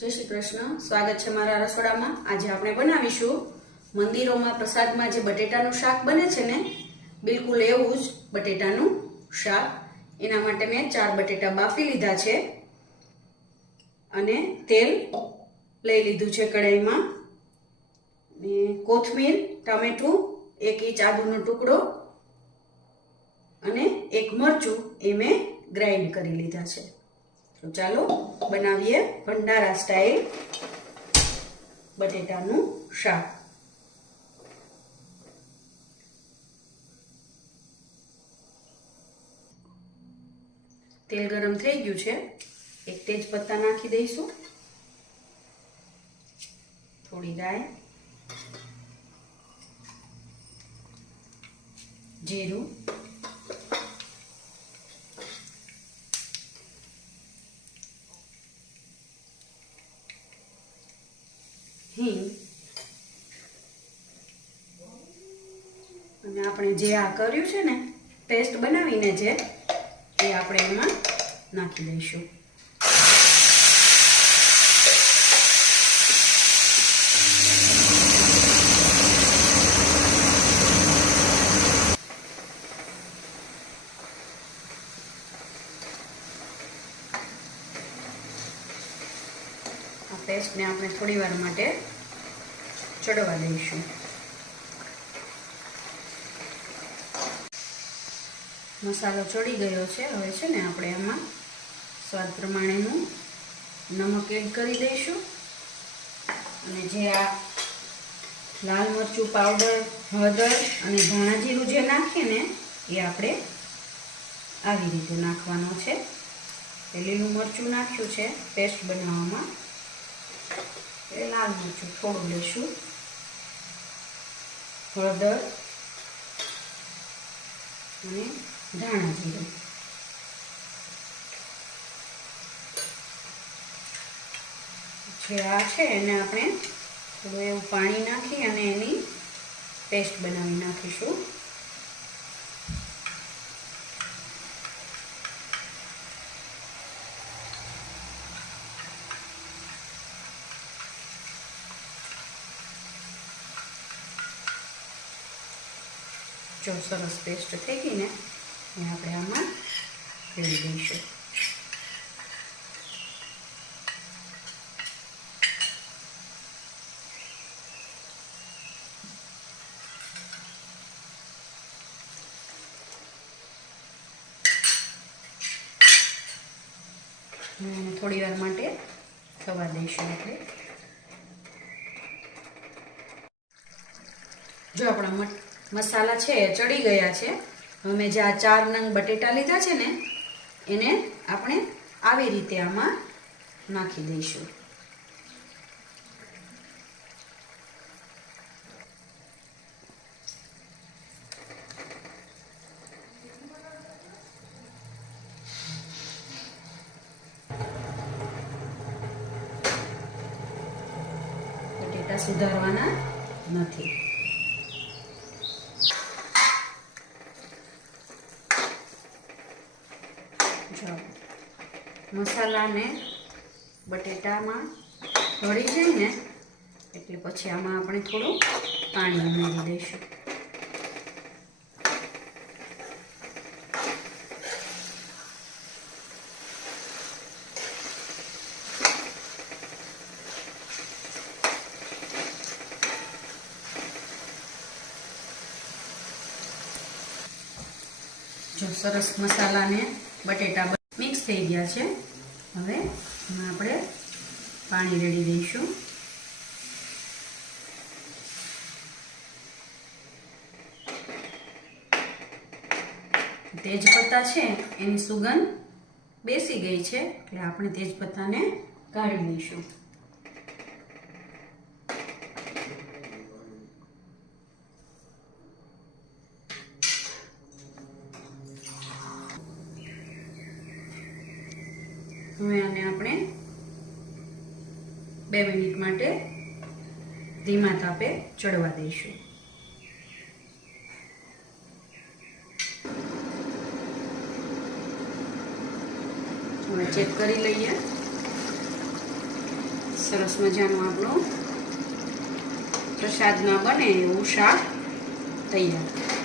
જય શ્રી કૃષ્ણ. સ્વાગત છે મારા રસોડામાં. આજે આપણે બનાવીશું મંદિરોમાં પ્રસાદમાં જે બટેટાનું શાક બને છે ને, બિલકુલ એવું જ બટેટાનું શાક. એના માટે મેં ચાર બટેટા બાફી લીધા છે અને તેલ લઈ લીધું છે કઢાઈમાં. ને કોથમીર, ટામેટું, એક ઇંચ આદુનો ટુકડો અને એક મરચું એ મેં ગ્રાઇન્ડ કરી લીધા છે. તો ચાલો બનાવીએ ભંડારા સ્ટાઈલ બટેટાનું શાક. તેલ ગરમ થઈ ગયું છે. એક તેજ પત્તા નાખી દઈશું. થોડી ગાય. જીરું. હિંગ. અને આપણે જે આ કર્યું છે ને, પેસ્ટ બનાવીને જે, એ આપણે એમાં નાખી દઈશું. આ પેસ્ટને આપણે થોડી વાર માટે ચડવા દઈશું. મસાલો ચડી ગયો છે. હવે છે ને આપણે એમાં સ્વાદ પ્રમાણેનું નમક એડ કરી દઈશું. અને જે આ લાલ મરચું પાવડર, હળદર અને ધાણા જીરું જે નાખીએ ને, એ આપણે આવી રીતે નાખવાનો છે. લીલું મરચું નાખ્યું છે. પેસ્ટ બનાવવામાં એ લાલ થોડું લઈશું હળદર અને ધાણા જીરું જે આ છે એને આપણે થોડું એવું પાણી નાખી અને એની પેસ્ટ બનાવી નાખીશું. જો સરસ પેસ્ટ થઈ ગઈ ને એ આપણે આમાં રેડી દઈશું. થોડી વાર માટે થવા દઈશું આપણે જો આપણા મટ મસાલા છે ચડી ગયા છે. અમે જે આ ચાર નંગ બટેટા લીધા છે ને, એને આપણે આવી રીતે આમાં નાખી દઈશું. સુધારવાના નથી. મસાલાને બટેટામાં ભળી જાય ને એટલે પછી આમાં આપણે થોડું પાણી ઉમેરી દઈશું. જો સરસ મસાલાને બટેટા મિક્સ થઈ ગયા છે. હવે એમાં આપણે પાણી રેડી દઈશું. તેજપત્તા છે, એની સુગંધ બેસી ગઈ છે, એટલે આપણે તેજપત્તાને કાઢી લઈશું. હવે આને આપણે બે મિનિટ માટે ધીમા તાપે ચડવા દઈશું. હવે ચેક કરી લઈએ. સરસ મજાનું આપણું પ્રસાદમાં બને એવું શાક તૈયાર.